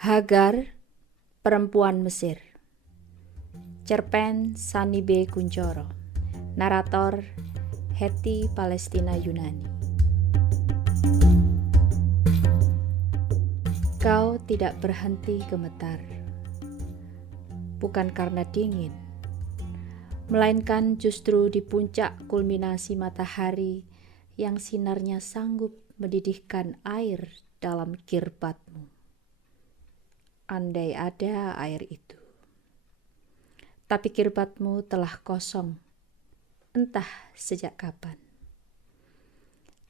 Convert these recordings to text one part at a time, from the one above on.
Hagar, perempuan Mesir. Cerpen Sani B. Kuncoro. Narator Hetty Palestina Yunani. Kau tidak berhenti gemetar, bukan karena dingin, melainkan justru di puncak kulminasi matahari yang sinarnya sanggup mendidihkan air dalam kirbatmu. Andai ada air itu. Tapi kirbatmu telah kosong, entah sejak kapan.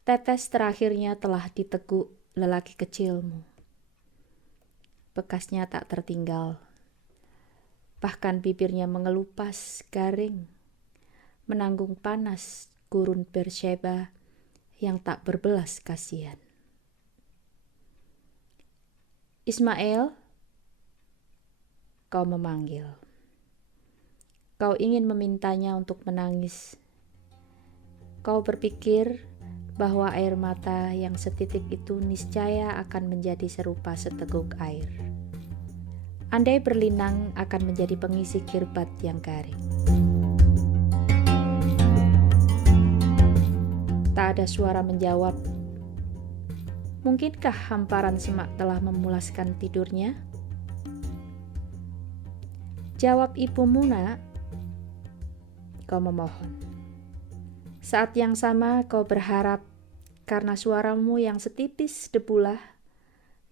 Tetes terakhirnya telah diteguk lelaki kecilmu. Bekasnya tak tertinggal. Bahkan bibirnya mengelupas garing, menanggung panas gurun Beersheba yang tak berbelas kasihan. Ismail, kau memanggil. Kau ingin memintanya untuk menangis. Kau berpikir bahwa air mata yang setitik itu niscaya akan menjadi serupa seteguk air. Andai berlinang akan menjadi pengisi kirbat yang garing. Tak ada suara menjawab. Mungkinkah hamparan semak telah memulaskan tidurnya? Jawab ibumu, nak. Kau memohon. Saat yang sama kau berharap karena suaramu yang setipis debulah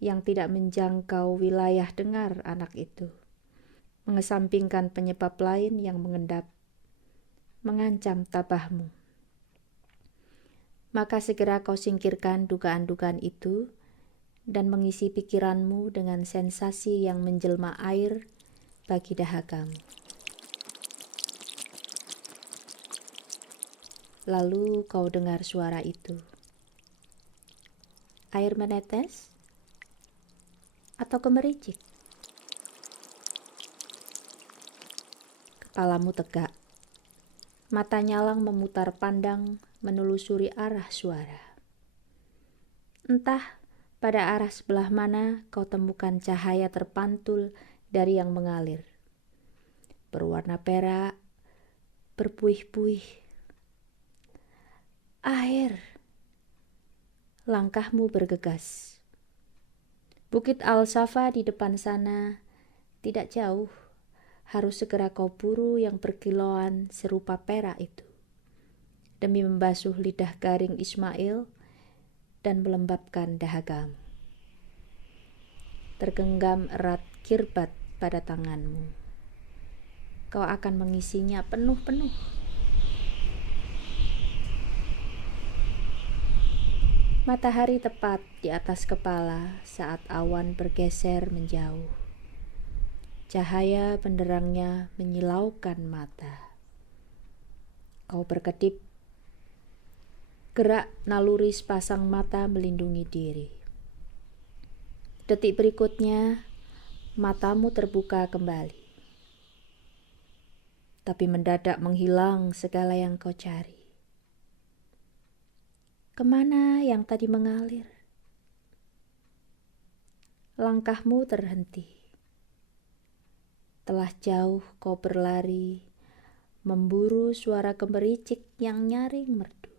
yang tidak menjangkau wilayah dengar anak itu, mengesampingkan penyebab lain yang mengendap, mengancam tabahmu. Maka segera kau singkirkan dugaan-dugaan itu dan mengisi pikiranmu dengan sensasi yang menjelma air bagi dahagamu. Lalu kau dengar suara itu. Air menetes atau gemericik? Kepalamu tegak. Mata nyalang memutar pandang menelusuri arah suara. Entah pada arah sebelah mana kau temukan cahaya terpantul dari yang mengalir. Berwarna perak, berbuih-buih. Air. Langkahmu bergegas. Bukit Al-Safa di depan sana tidak jauh. Harus segera kau buru yang berkilauan serupa perak itu, demi membasuh lidah garing Ismail dan melembabkan dahagamu. Tergenggam erat kirbat pada tanganmu. Kau akan mengisinya penuh-penuh. Matahari tepat di atas kepala saat awan bergeser menjauh. Cahaya benderangnya menyilaukan mata. Kau berkedip. Gerak naluri sepasang mata melindungi diri. Detik berikutnya, matamu terbuka kembali. Tapi mendadak menghilang segala yang kau cari. Kemana yang tadi mengalir? Langkahmu terhenti. Telah jauh kau berlari, memburu suara gemericik yang nyaring merdu.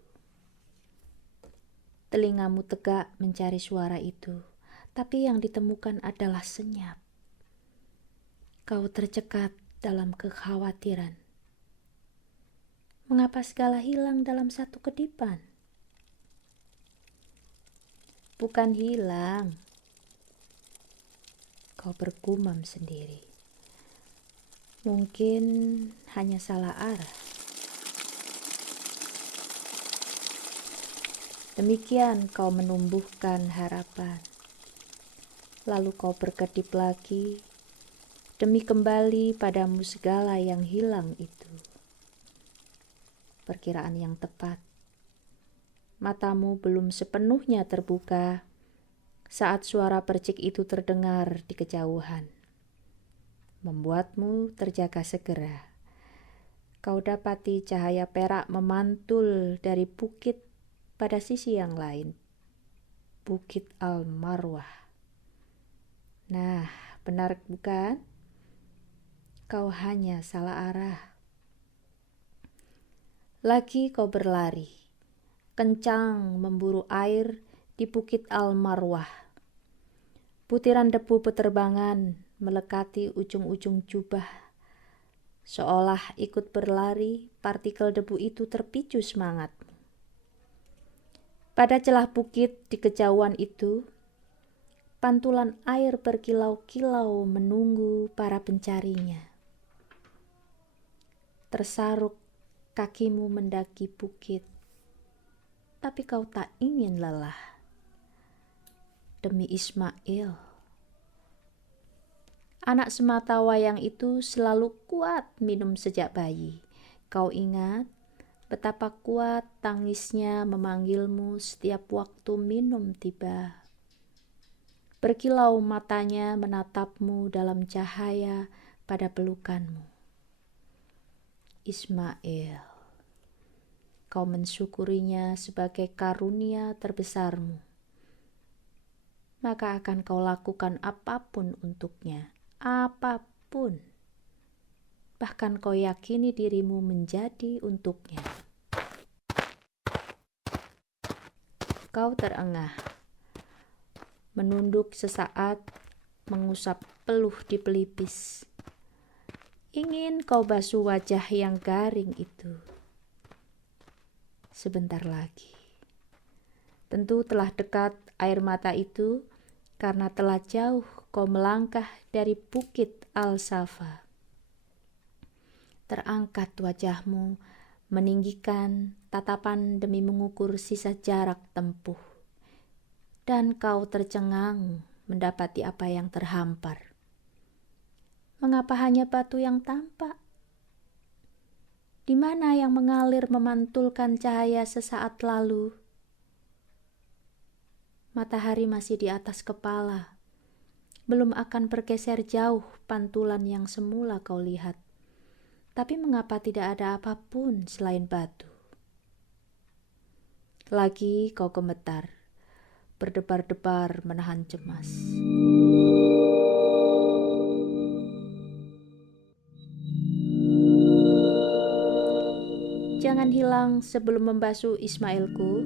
Telingamu tegak mencari suara itu, tapi yang ditemukan adalah senyap. Kau tercekat dalam kekhawatiran. Mengapa segala hilang dalam satu kedipan? Bukan hilang. Kau bergumam sendiri. Mungkin hanya salah arah. Demikian kau menumbuhkan harapan. Lalu kau berkedip lagi demi kembali padamu segala yang hilang itu. Perkiraan yang tepat. Matamu belum sepenuhnya terbuka saat suara percik itu terdengar di kejauhan. Membuatmu terjaga segera. Kau dapati cahaya perak memantul dari bukit pada sisi yang lain. Bukit Al-Marwah. Nah, benar bukan? Kau hanya salah arah. Lagi kau berlari, kencang memburu air di Bukit Al-Marwah. Butiran debu beterbangan melekati ujung-ujung jubah. Seolah ikut berlari, partikel debu itu terpicu semangat. Pada celah bukit di kejauhan itu, pantulan air berkilau-kilau menunggu para pencarinya. Tersaruk kakimu mendaki bukit, tapi kau tak ingin lelah. Demi Ismail. Anak semata wayang itu selalu kuat minum sejak bayi. Kau ingat betapa kuat tangisnya memanggilmu setiap waktu minum tiba. Berkilau matanya menatapmu dalam cahaya pada pelukanmu. Ismail, kau mensyukurinya sebagai karunia terbesarmu. Maka akan kau lakukan apapun untuknya. Apapun, bahkan kau yakini dirimu menjadi untuknya. Kau terengah, menunduk sesaat, mengusap peluh di pelipis. Ingin kau basuh wajah yang garing itu. Sebentar lagi, tentu telah dekat air mata itu, karena telah jauh kau melangkah dari Bukit Al-Safa. Terangkat wajahmu, meninggikan tatapan demi mengukur sisa jarak tempuh. Dan kau tercengang mendapati apa yang terhampar. Mengapa hanya batu yang tampak? Di mana yang mengalir memantulkan cahaya sesaat lalu? Matahari masih di atas kepala. Belum akan bergeser jauh pantulan yang semula kau lihat. Tapi mengapa tidak ada apapun selain batu? Lagi kau gemetar, berdebar-debar menahan cemas. Jangan hilang sebelum membasuh Ismailku.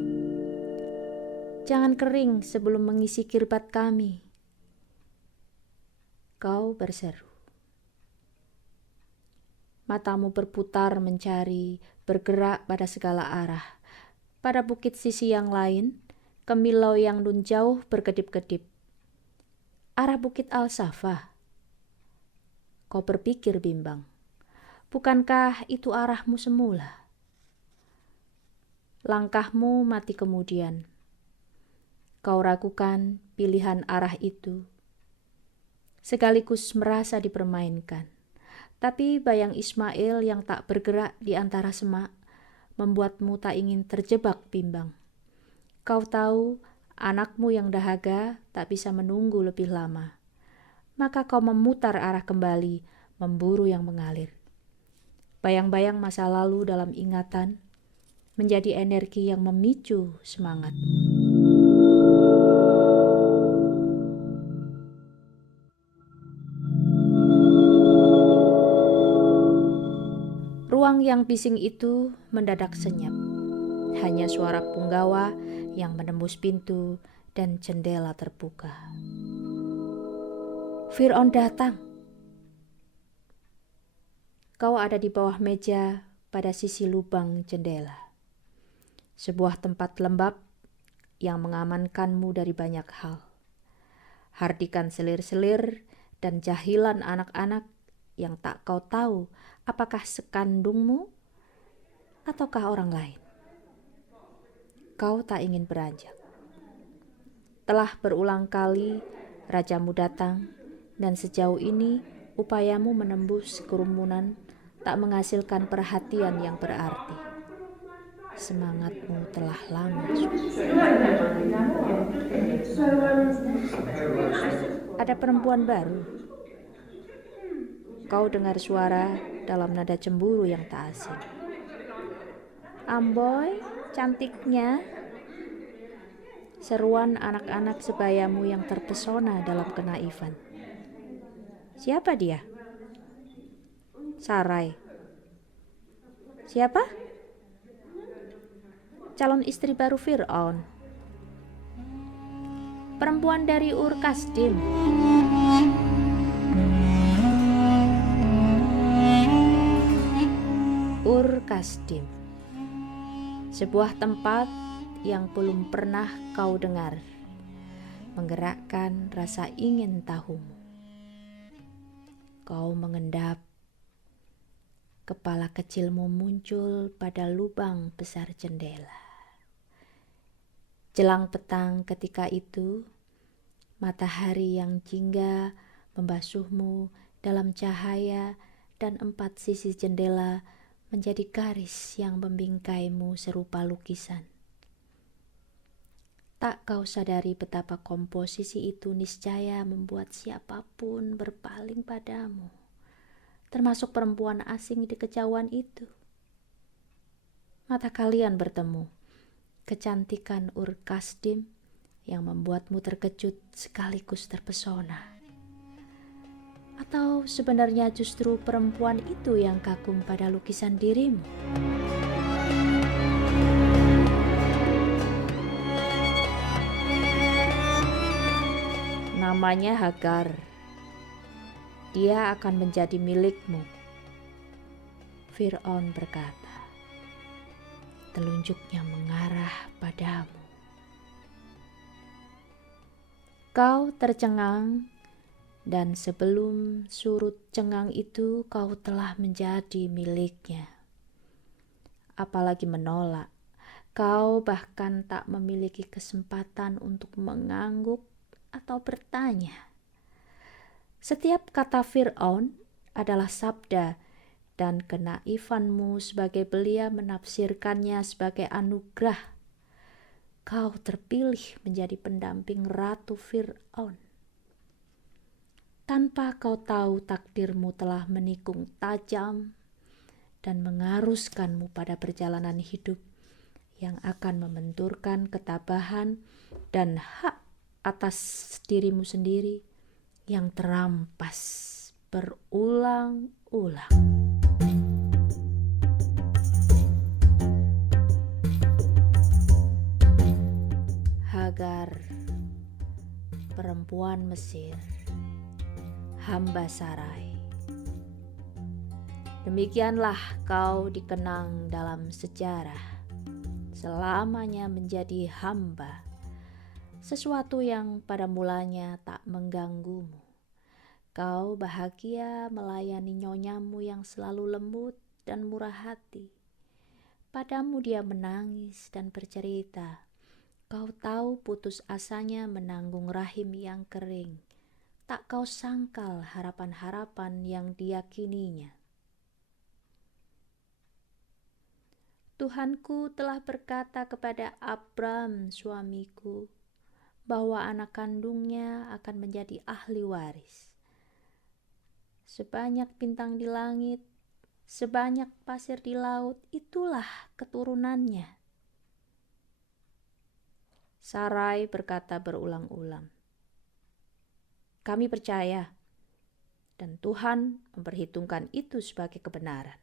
Jangan kering sebelum mengisi kirbat kami. Kau berseru. Matamu berputar mencari, bergerak pada segala arah. Pada bukit sisi yang lain, kemilau yang nun jauh berkedip-kedip. Arah Bukit Al-Safa. Kau berpikir bimbang. Bukankah itu arahmu semula? Langkahmu mati kemudian. Kau ragukan pilihan arah itu. Sekaligus merasa dipermainkan. Tapi bayang Ismail yang tak bergerak di antara semak membuatmu tak ingin terjebak bimbang. Kau tahu anakmu yang dahaga tak bisa menunggu lebih lama. Maka kau memutar arah kembali, memburu yang mengalir. Bayang-bayang masa lalu dalam ingatan menjadi energi yang memicu semangat. Ruang yang bising itu mendadak senyap. Hanya suara punggawa yang menembus pintu dan jendela terbuka. Fir'aun datang. Kau ada di bawah meja pada sisi lubang jendela. Sebuah tempat lembab yang mengamankanmu dari banyak hal. Hardikan selir-selir dan jahilan anak-anak yang tak kau tahu apakah sekandungmu ataukah orang lain. Kau tak ingin beranjak. Telah berulang kali rajamu datang dan sejauh ini upayamu menembus kerumunan tak menghasilkan perhatian yang berarti. Semangatmu telah lama sudah. Ada perempuan baru. Kau dengar suara dalam nada cemburu yang tak asing. Amboy, cantiknya. Seruan anak-anak sebayamu yang terpesona dalam kenaifan. Siapa dia? Sarai. Siapa? Calon istri baru Fir'aun. Perempuan dari Ur Kasdim. Ur Kasdim, sebuah tempat yang belum pernah kau dengar, menggerakkan rasa ingin tahumu. Kau mengendap, kepala kecilmu muncul pada lubang besar jendela. Jelang petang ketika itu, matahari yang jingga membasuhmu dalam cahaya dan 4 sisi jendela menjadi garis yang membingkaimu serupa lukisan. Tak kau sadari betapa komposisi itu niscaya membuat siapapun berpaling padamu, termasuk perempuan asing di kejauhan itu. Mata kalian bertemu, kecantikan Ur Kasdim yang membuatmu terkejut sekaligus terpesona. Atau sebenarnya justru perempuan itu yang kagum pada lukisan dirimu? Namanya Hagar. Dia akan menjadi milikmu. Fir'aun berkata. Telunjuknya mengarah padamu. Kau tercengang, dan sebelum surut cengang itu kau telah menjadi miliknya. Apalagi menolak, kau bahkan tak memiliki kesempatan untuk mengangguk atau bertanya. Setiap kata Fir'aun adalah sabda, dan kenaifanmu sebagai belia menafsirkannya sebagai anugerah. Kau terpilih menjadi pendamping Ratu Fir'aun. Tanpa kau tahu takdirmu telah menikung tajam dan mengaruskanmu pada perjalanan hidup yang akan membenturkan ketabahan dan hak atas dirimu sendiri yang terampas berulang-ulang. Hagar, perempuan Mesir, hamba Sarai. Demikianlah kau dikenang dalam sejarah, selamanya menjadi hamba, sesuatu yang pada mulanya tak mengganggumu. Kau bahagia melayani nyonyamu yang selalu lembut dan murah hati. Padamu dia menangis dan bercerita. Kau tahu putus asanya menanggung rahim yang kering. Tak kau sangkal harapan-harapan yang diyakininya. Tuhanku telah berkata kepada Abram suamiku bahwa anak kandungnya akan menjadi ahli waris. Sebanyak bintang di langit, sebanyak pasir di laut, itulah keturunannya. Sarai berkata berulang-ulang, kami percaya, dan Tuhan memperhitungkan itu sebagai kebenaran.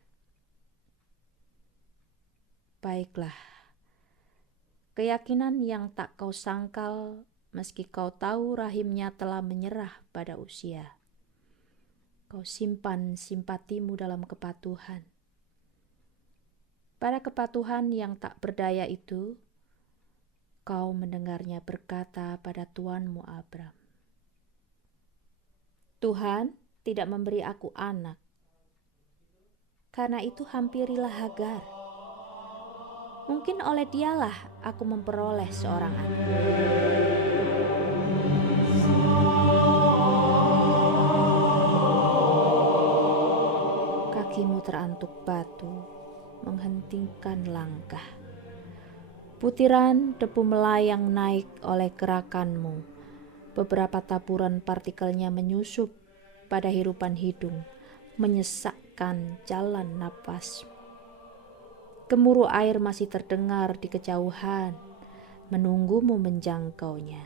Baiklah, keyakinan yang tak kau sangkal meski kau tahu rahimnya telah menyerah pada usia. Kau simpan simpatimu dalam kepatuhan. Pada kepatuhan yang tak berdaya itu, kau mendengarnya berkata pada tuanmu Abram, Tuhan tidak memberi aku anak. Karena itu hampirilah Hagar. Mungkin oleh dialah aku memperoleh seorang anak. Kakimu terantuk batu, menghentikan langkah. Butiran debu melayang naik oleh gerakanmu. Beberapa taburan partikelnya menyusup pada hirupan hidung, menyesakkan jalan napas. Gemuruh air masih terdengar di kejauhan, menunggumu menjangkaunya.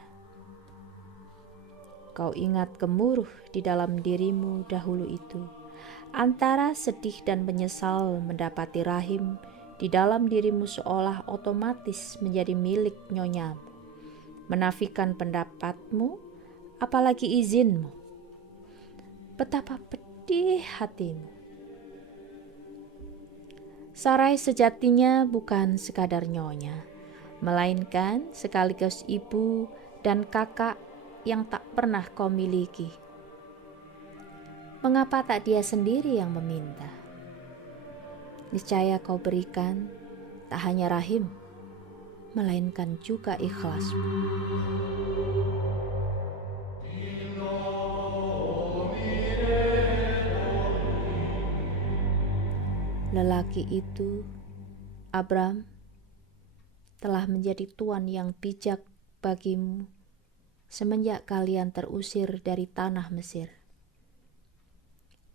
Kau ingat gemuruh di dalam dirimu dahulu itu, antara sedih dan menyesal mendapati rahim di dalam dirimu seolah otomatis menjadi milik nyonyamu, menafikan pendapatmu, apalagi izinmu. Betapa pedih hatimu. Sarai sejatinya bukan sekadar nyonya, melainkan sekaligus ibu dan kakak yang tak pernah kau miliki. Mengapa tak dia sendiri yang meminta? Niscaya kau berikan tak hanya rahim, melainkan juga ikhlasmu. Lelaki itu, Abram, telah menjadi tuan yang bijak bagimu semenjak kalian terusir dari tanah Mesir.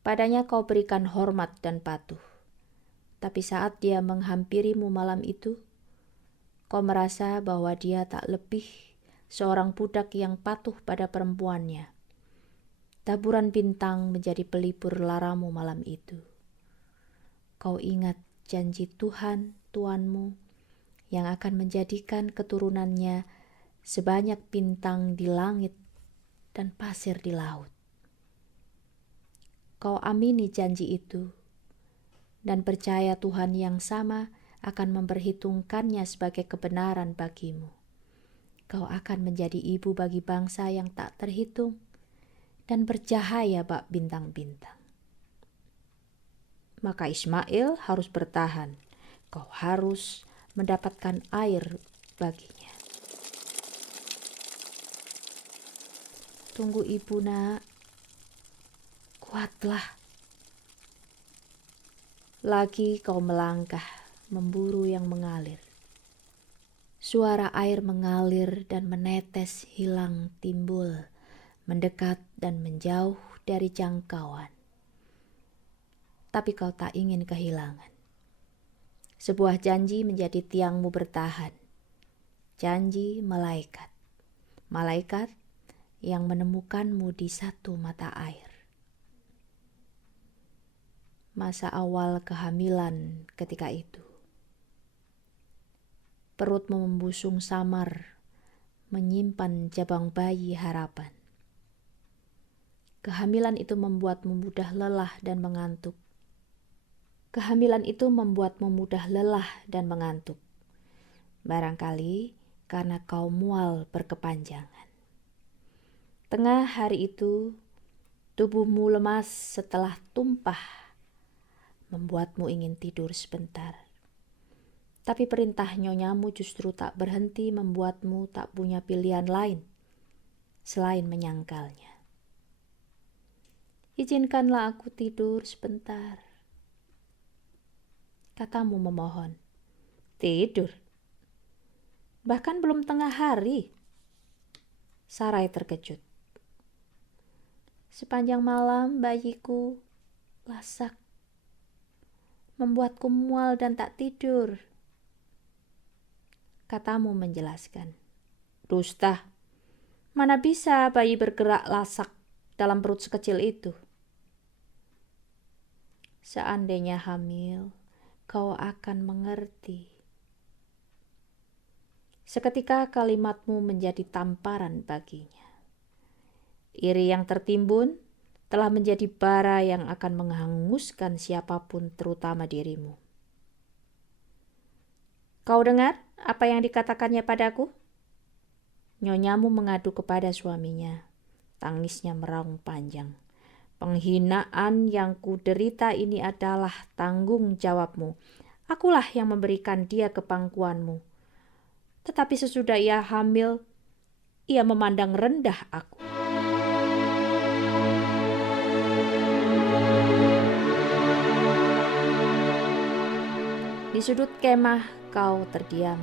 Padanya kau berikan hormat dan patuh. Tapi saat dia menghampirimu malam itu, kau merasa bahwa dia tak lebih seorang budak yang patuh pada perempuannya. Taburan bintang menjadi pelipur laramu malam itu. Kau ingat janji Tuhan, Tuanmu, yang akan menjadikan keturunannya sebanyak bintang di langit dan pasir di laut. Kau amini janji itu dan percaya Tuhan yang sama akan memperhitungkannya sebagai kebenaran bagimu. Kau akan menjadi ibu bagi bangsa yang tak terhitung dan bercahaya bak bintang-bintang. Maka Ismail harus bertahan. Kau harus mendapatkan air baginya. Tunggu ibu, nak. Kuatlah. Lagi kau melangkah, memburu yang mengalir. Suara air mengalir dan menetes, hilang, timbul, mendekat dan menjauh dari jangkauan. Tapi kau tak ingin kehilangan. Sebuah janji menjadi tiangmu bertahan. Janji malaikat. Malaikat yang menemukanmu di satu mata air. Masa awal kehamilan ketika itu. Perutmu membusung samar, menyimpan jabang bayi harapan. Kehamilan itu membuatmu mudah lelah dan mengantuk. Kehamilan itu membuatmu mudah lelah dan mengantuk. Barangkali karena kau mual berkepanjangan. Tengah hari itu, tubuhmu lemas setelah tumpah, membuatmu ingin tidur sebentar. Tapi perintah nyonyamu justru tak berhenti membuatmu tak punya pilihan lain selain menyangkalnya. Izinkanlah aku tidur sebentar, katamu memohon. Tidur? Bahkan belum tengah hari. Sarai terkejut. Sepanjang malam bayiku lasak, membuatku mual dan tak tidur. Katamu menjelaskan. Dusta, mana bisa bayi bergerak lasak dalam perut sekecil itu? Seandainya hamil, kau akan mengerti. Seketika kalimatmu menjadi tamparan baginya. Iri yang tertimbun telah menjadi bara yang akan menghanguskan siapapun, terutama dirimu. Kau dengar apa yang dikatakannya padaku? Nyonyamu mengadu kepada suaminya. Tangisnya meraung panjang. Penghinaan yang kuderita ini adalah tanggung jawabmu. Akulah yang memberikan dia ke pangkuanmu. Tetapi sesudah ia hamil, ia memandang rendah aku. Di sudut kemah kau terdiam,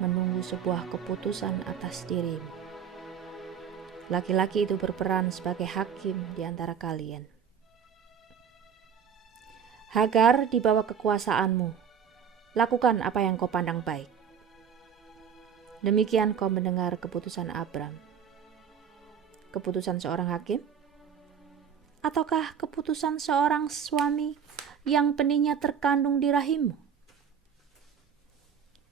menunggu sebuah keputusan atas dirimu. Laki-laki itu berperan sebagai hakim di antara kalian. Hagar di bawah kekuasaanmu, lakukan apa yang kau pandang baik. Demikian kau mendengar keputusan Abram. keputusan seorang hakim? Ataukah keputusan seorang suami yang benihnya terkandung di rahimmu?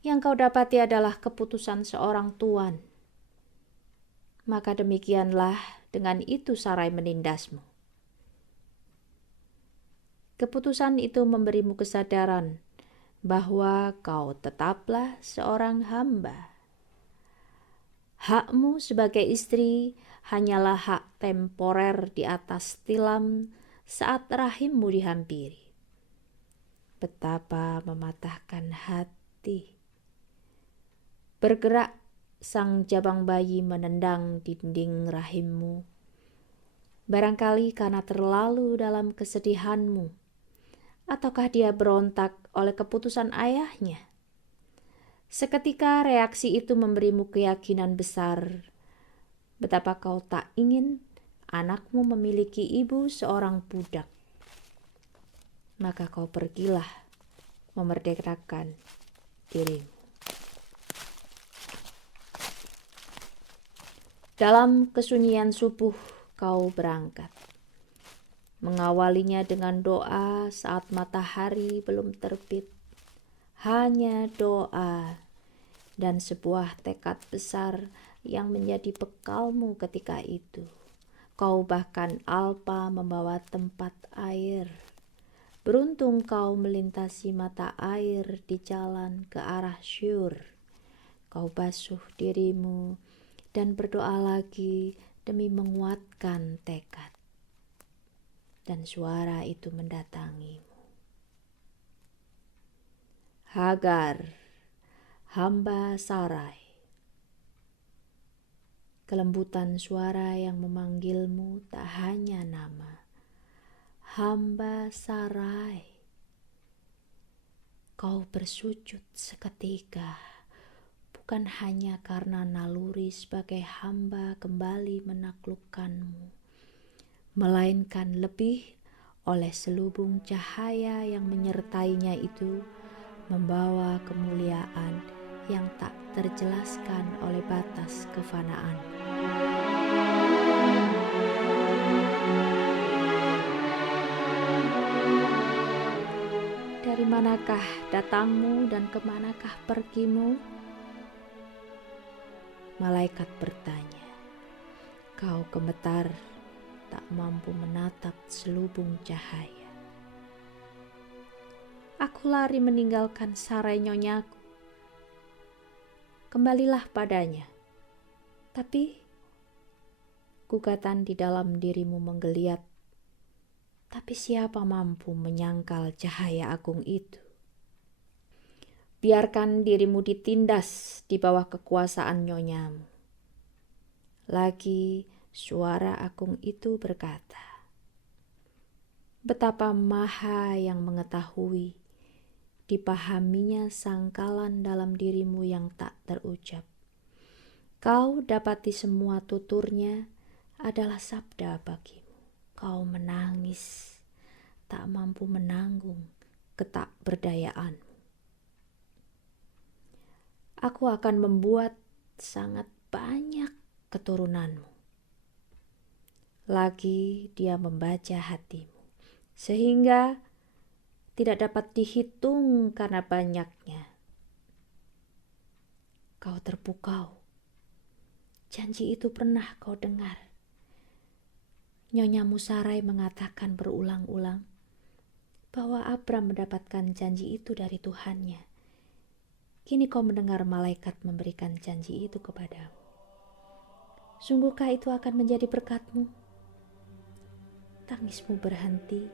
Yang kau dapati adalah keputusan seorang tuan. Maka demikianlah dengan itu Sarai menindasmu. Keputusan itu memberimu kesadaran bahwa kau tetaplah seorang hamba. Hakmu sebagai istri hanyalah hak temporer di atas tilam saat rahimmu dihampiri. Betapa mematahkan hati. Bergerak sang jabang bayi menendang dinding rahimmu. Barangkali karena terlalu dalam kesedihanmu, ataukah dia berontak oleh keputusan ayahnya? Seketika reaksi itu memberimu keyakinan besar betapa kau tak ingin anakmu memiliki ibu seorang budak. Maka kau pergilah memerdekakan dirimu. Dalam kesunyian subuh kau berangkat, mengawalinya dengan doa saat matahari belum terbit. Hanya doa dan sebuah tekad besar yang menjadi bekalmu ketika itu. Kau bahkan alpa membawa tempat air. Beruntung kau melintasi mata air di jalan ke arah Syur. Kau basuh dirimu dan berdoa lagi demi menguatkan tekad. Dan suara itu mendatangimu. Hagar, hamba Sarai. Kelembutan suara yang memanggilmu tak hanya nama, hamba Sarai. Kau bersujud seketika, bukan hanya karena naluri sebagai hamba kembali menaklukkanmu, melainkan lebih oleh selubung cahaya yang menyertainya itu membawa kemuliaan yang tak terjelaskan oleh batas kefanaan. Dari manakah datangmu dan kemanakah pergimu? Malaikat bertanya. Kau gemetar, tak mampu menatap selubung cahaya. Aku lari meninggalkan Sarai nyonyaku. Kembalilah padanya. Tapi gugatan di dalam dirimu menggeliat. Tapi siapa mampu menyangkal cahaya agung itu? Biarkan dirimu ditindas di bawah kekuasaan nyonyamu. Lagi suara agung itu berkata, betapa maha yang mengetahui, dipahaminya sangkalan dalam dirimu yang tak terucap. Kau dapati semua tuturnya adalah sabda bagimu. Kau menangis, tak mampu menanggung ketakberdayaanmu. Aku akan membuat sangat banyak keturunanmu. Lagi dia membaca hatimu, sehingga tidak dapat dihitung karena banyaknya. Kau terpukau. Janji itu pernah kau dengar. Nyonya Sarai mengatakan berulang-ulang bahwa Abram mendapatkan janji itu dari Tuhannya. Kini kau mendengar malaikat memberikan janji itu kepadamu. Sungguhkah itu akan menjadi berkatmu? Tangismu berhenti,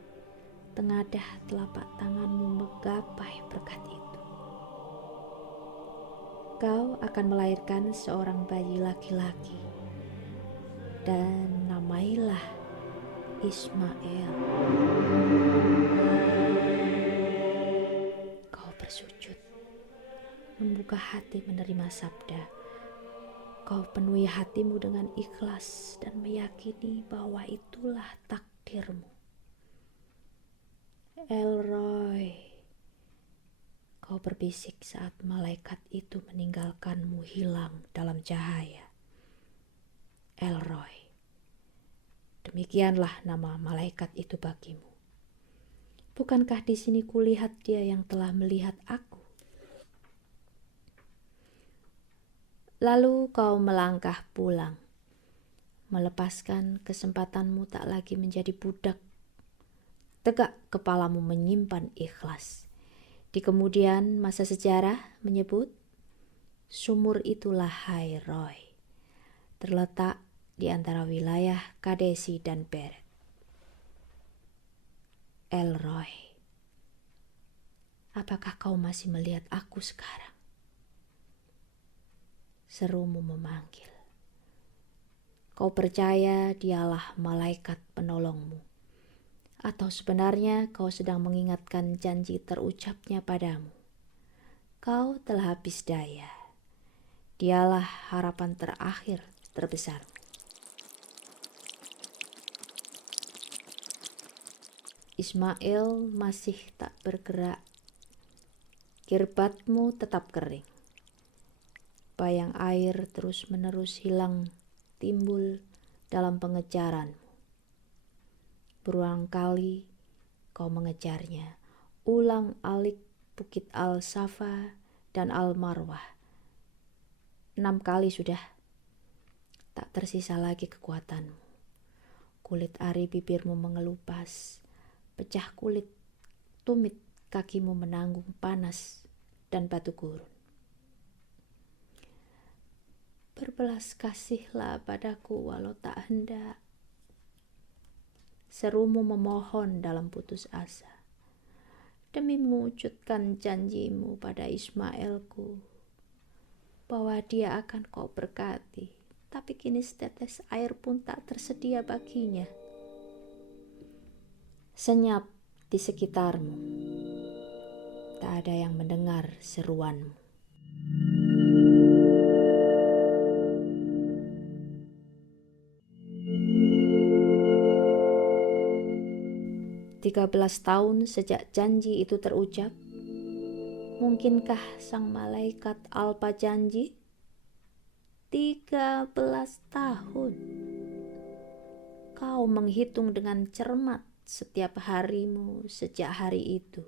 tengadah telapak tanganmu menggapai berkat itu. Kau akan melahirkan seorang bayi laki-laki, dan namailah Ismail. Kau bersujud, membuka hati menerima sabda. Kau penuhi hatimu dengan ikhlas dan meyakini bahwa itulah takdirmu. El-Roy, kau berbisik saat malaikat itu meninggalkanmu hilang dalam cahaya. El-Roy, Demikianlah nama malaikat itu bagimu. Bukankah di sini kulihat dia yang telah melihat aku? Lalu kau melangkah pulang, melepaskan kesempatanmu tak lagi menjadi budak. Tegak kepalamu menyimpan ikhlas. Di kemudian masa sejarah menyebut, sumur itulah Hai Roi, terletak di antara wilayah Kadesi dan Beret. El Roi, apakah kau masih melihat aku sekarang? Serumu memanggil. Kau percaya dialah malaikat penolongmu, atau sebenarnya kau sedang mengingatkan janji terucapnya padamu. Kau telah habis daya. Dialah harapan terakhir terbesar. Ismail masih tak bergerak. Kirbatmu tetap kering. Bayang air terus-menerus hilang timbul dalam pengejaranmu. Berulang kali kau mengejarnya, ulang-alik Bukit Al-Safa dan Al-Marwah. 6 kali sudah, tak tersisa lagi kekuatanmu. Kulit ari bibirmu mengelupas, pecah kulit tumit kakimu menanggung panas dan batu gurun. Berbelas kasihlah padaku walau tak hendak. Serumu memohon dalam putus asa. Demi mewujudkan janjimu pada Ismailku, bahwa dia akan kau berkati, tapi kini setetes air pun tak tersedia baginya. Senyap di sekitarmu, tak ada yang mendengar seruanmu. 13 tahun sejak janji itu terucap, mungkinkah sang malaikat Alpa janji? 13 tahun. Kau menghitung dengan cermat setiap harimu sejak hari itu.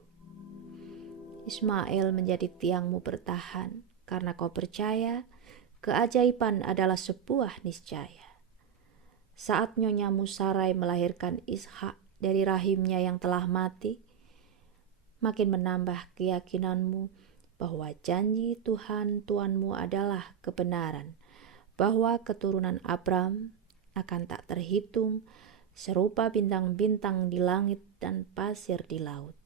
Ismail menjadi tiangmu bertahan karena kau percaya keajaiban adalah sebuah niscaya. Saat nyonyamu Sarai melahirkan Ishak dari rahimnya yang telah mati, makin menambah keyakinanmu bahwa janji Tuhan Tuhanmu adalah kebenaran, bahwa keturunan Abram akan tak terhitung serupa bintang-bintang di langit dan pasir di laut.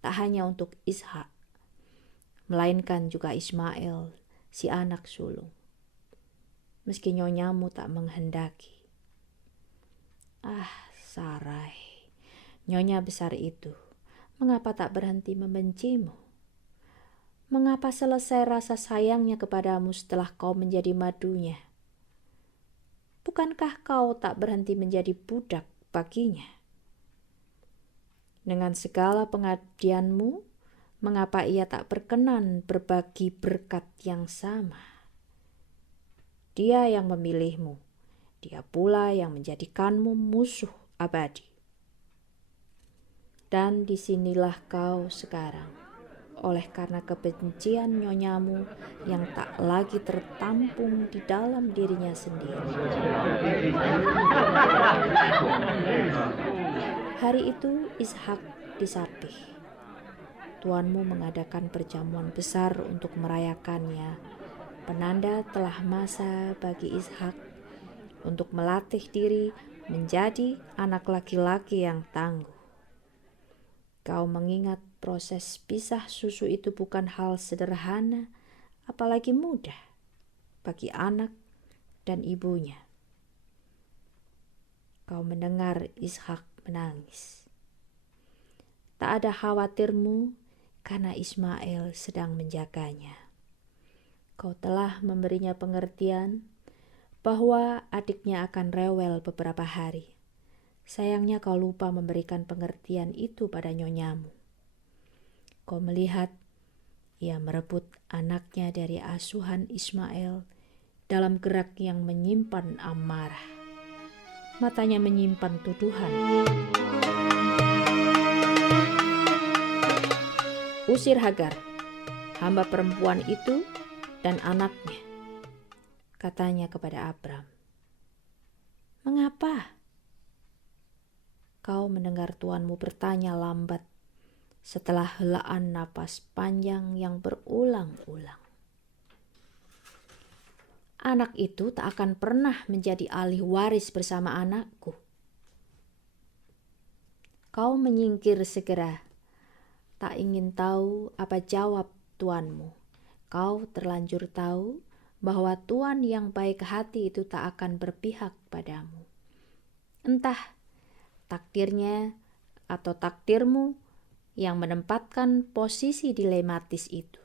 Tak hanya untuk Ishak, melainkan juga Ismail, si anak sulung. Meski nyonyamu tak menghendaki. Sarai, nyonya besar itu, mengapa tak berhenti membencimu? Mengapa selesai rasa sayangnya kepadamu setelah kau menjadi madunya? Bukankah kau tak berhenti menjadi budak baginya? Dengan segala pengabdianmu, mengapa ia tak berkenan berbagi berkat yang sama? Dia yang memilihmu, dia pula yang menjadikanmu musuh abadi. Dan disinilah kau sekarang, oleh karena kebencian nyonyamu yang tak lagi tertampung di dalam dirinya sendiri. Hari itu Ishak disapih. Tuanmu mengadakan perjamuan besar untuk merayakannya, penanda telah masa bagi Ishak untuk melatih diri menjadi anak laki-laki yang tangguh. Kau mengingat proses pisah susu itu bukan hal sederhana, apalagi mudah bagi anak dan ibunya. Kau mendengar Ishak menangis. Tak ada khawatirmu karena Ismail sedang menjaganya. Kau telah memberinya pengertian bahwa adiknya akan rewel beberapa hari. Sayangnya kau lupa memberikan pengertian itu pada nyonyamu. Kau melihat ia merebut anaknya dari asuhan Ismail dalam gerak yang menyimpan amarah. Matanya menyimpan tuduhan. "Usir Hagar, hamba perempuan itu dan anaknya," katanya kepada Abram. "Mengapa?" "Kau mendengar tuanmu bertanya lambat setelah helaan napas panjang yang berulang-ulang. Anak itu tak akan pernah menjadi ahli waris bersama anakku." Kau menyingkir segera, tak ingin tahu apa jawab tuanmu. Kau terlanjur tahu bahwa tuan yang baik hati itu tak akan berpihak padamu. Entah takdirnya atau takdirmu yang menempatkan posisi dilematis itu.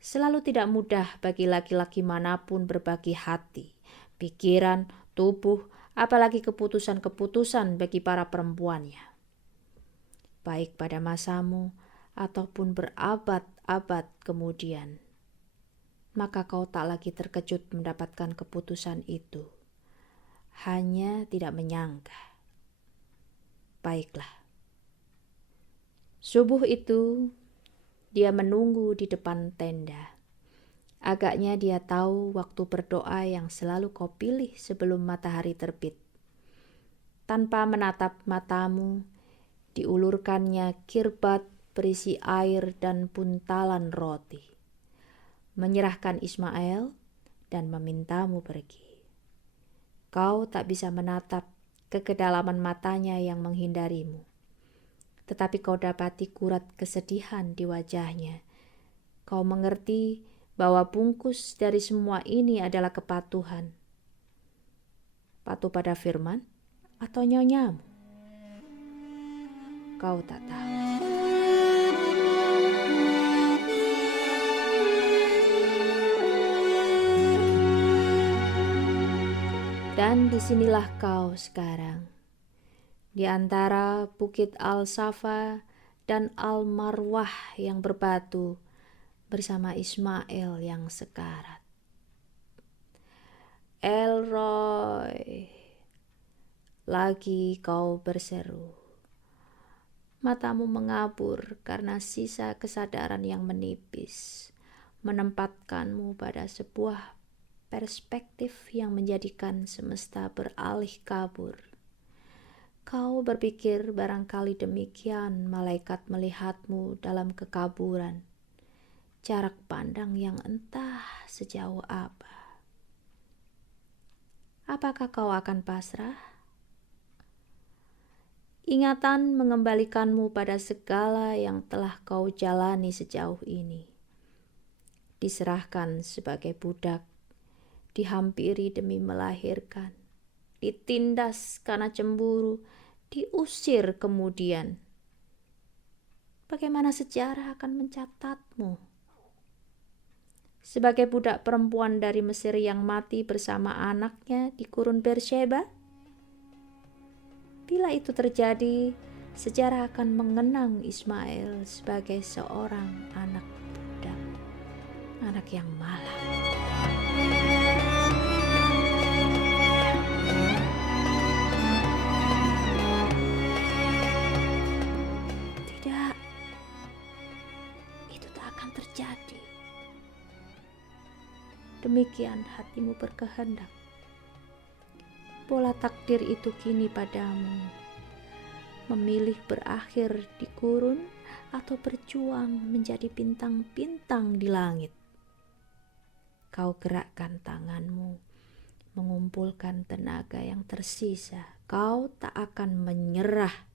Selalu tidak mudah bagi laki-laki manapun berbagi hati, pikiran, tubuh, apalagi keputusan-keputusan bagi para perempuannya. Baik pada masamu ataupun berabad-abad kemudian. Maka kau tak lagi terkejut mendapatkan keputusan itu. Hanya tidak menyangka. Baiklah. Subuh itu, dia menunggu di depan tenda. Agaknya dia tahu waktu berdoa yang selalu kau pilih sebelum matahari terbit. Tanpa menatap matamu, diulurkannya kirbat berisi air dan buntalan roti. Menyerahkan Ismail dan memintamu pergi. Kau tak bisa menatap ke kedalaman matanya yang menghindarimu. Tetapi kau dapati kurat kesedihan di wajahnya. Kau mengerti bahwa bungkus dari semua ini adalah kepatuhan. Patuh pada firman atau nyonyamu? Kau tak tahu. Dan disinilah kau sekarang, di antara Bukit Al-Safa dan Al-Marwah yang berbatu bersama Ismail yang sekarat. "Elroy," lagi kau berseru. Matamu mengabur karena sisa kesadaran yang menipis menempatkanmu pada sebuah perspektif yang menjadikan semesta beralih kabur. Kau berpikir barangkali demikian malaikat melihatmu dalam kekaburan, jarak pandang yang entah sejauh apa. Apakah kau akan pasrah? Ingatan mengembalikanmu pada segala yang telah kau jalani sejauh ini. Diserahkan sebagai budak, dihampiri demi melahirkan, ditindas karena cemburu, diusir kemudian. Bagaimana sejarah akan mencatatmu? Sebagai budak perempuan dari Mesir yang mati bersama anaknya di gurun Beersheba? Bila itu terjadi, sejarah akan mengenang Ismail sebagai seorang anak budak, anak yang malang. Tidak, itu tak akan terjadi. Demikian hatimu berkehendak. Bola takdir itu kini padamu, memilih berakhir di gurun atau berjuang menjadi bintang-bintang di langit. Kau gerakkan tanganmu, mengumpulkan tenaga yang tersisa. Kau tak akan menyerah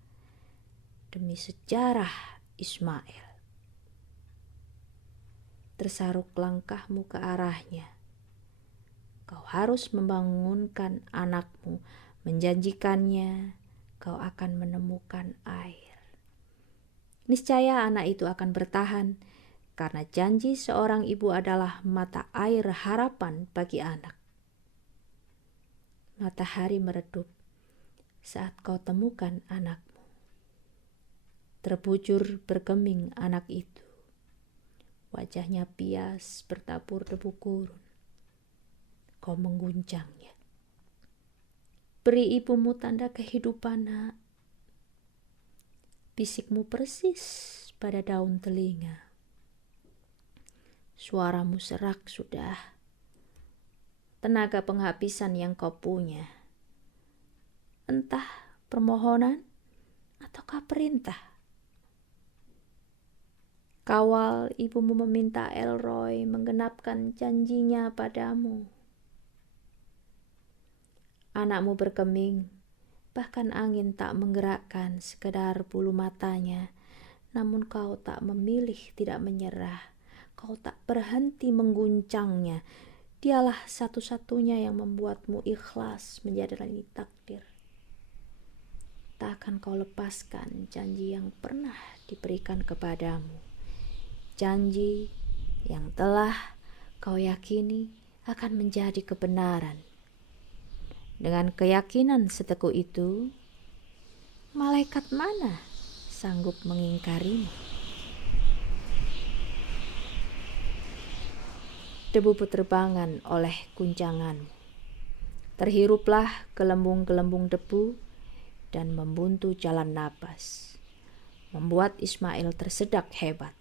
demi sejarah Ismail. Tersaruk langkahmu ke arahnya. Kau harus membangunkan anakmu, menjanjikannya kau akan menemukan air. Niscaya anak itu akan bertahan, karena janji seorang ibu adalah mata air harapan bagi anak. Matahari meredup saat kau temukan anakmu. Terbujur bergeming anak itu. Wajahnya pias bertabur debu gurun. Kau mengguncangnya. Beri ibumu tanda kehidupan, nak. Bisikmu persis pada daun telinga. Suaramu serak sudah. Tenaga penghabisan yang kau punya. Entah permohonan ataukah perintah. Kawal ibumu meminta Elroy menggenapkan janjinya padamu. Anakmu berkeming, bahkan angin tak menggerakkan sekedar bulu matanya. Namun kau tak memilih tidak menyerah. Kau tak berhenti mengguncangnya. Dialah satu-satunya yang membuatmu ikhlas menjalani takdir. Tak akan kau lepaskan janji yang pernah diberikan kepadamu. Janji yang telah kau yakini akan menjadi kebenaran. Dengan keyakinan seteguh itu, malaikat mana sanggup mengingkarimu? Debu berterbangan oleh guncanganmu. Terhiruplah gelembung-gelembung debu dan membuntu jalan napas, membuat Ismail tersedak hebat.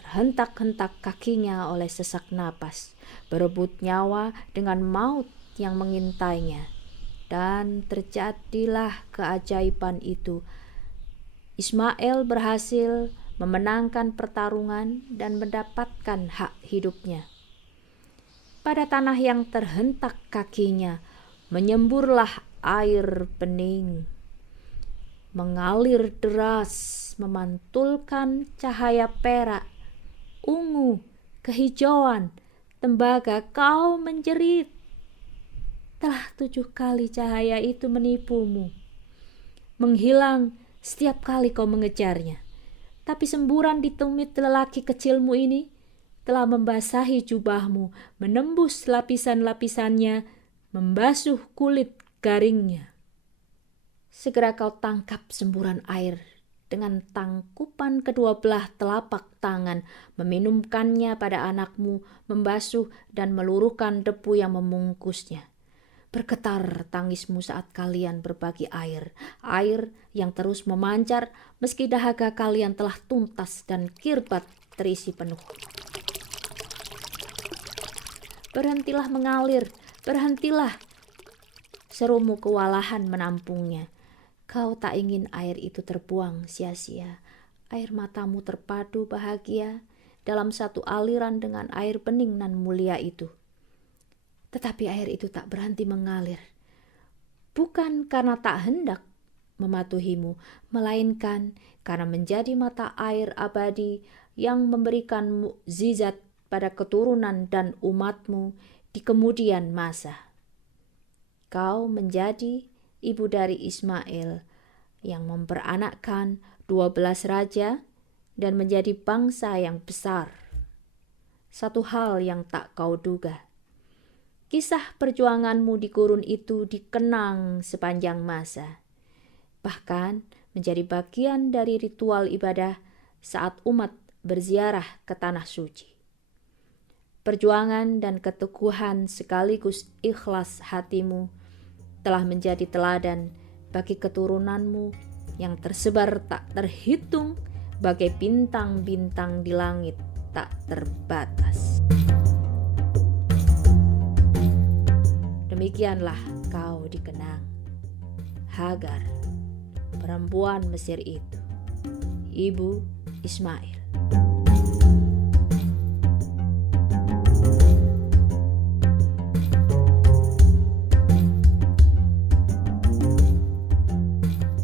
Terhentak-hentak kakinya oleh sesak napas, berebut nyawa dengan maut yang mengintainya. Dan terjadilah keajaiban itu. Ismail berhasil memenangkan pertarungan dan mendapatkan hak hidupnya. Pada tanah yang terhentak kakinya, menyemburlah air bening, mengalir deras, memantulkan cahaya perak, ungu, kehijauan, tembaga. Kau menjerit. Telah 7 kali cahaya itu menipumu, menghilang setiap kali kau mengejarnya. Tapi semburan di tumit lelaki kecilmu ini telah membasahi jubahmu, menembus lapisan-lapisannya, membasuh kulit garingnya. Segera kau tangkap semburan air dengan tangkupan kedua belah telapak tangan, meminumkannya pada anakmu, membasuh dan meluruhkan debu yang memungkusnya. Bergetar tangismu saat kalian berbagi air yang terus memancar meski dahaga kalian telah tuntas dan kirbat terisi penuh. Berhentilah mengalir, berhentilah, serumu kewalahan menampungnya. Kau tak ingin air itu terbuang sia-sia. Air matamu terpadu bahagia dalam satu aliran dengan air bening nan mulia itu. Tetapi air itu tak berhenti mengalir. Bukan karena tak hendak mematuhimu, melainkan karena menjadi mata air abadi yang memberikan mukjizat pada keturunan dan umatmu di kemudian masa. Kau menjadi ibu dari Ismail yang memperanakkan 12 raja dan menjadi bangsa yang besar. Satu hal yang tak kau duga. Kisah perjuanganmu di gurun itu dikenang sepanjang masa, bahkan menjadi bagian dari ritual ibadah saat umat berziarah ke tanah suci. Perjuangan dan keteguhan sekaligus ikhlas hatimu telah menjadi teladan bagi keturunanmu yang tersebar tak terhitung bagai bintang-bintang di langit tak terbatas. Demikianlah kau dikenang, Hagar, perempuan Mesir itu, ibu Ismail.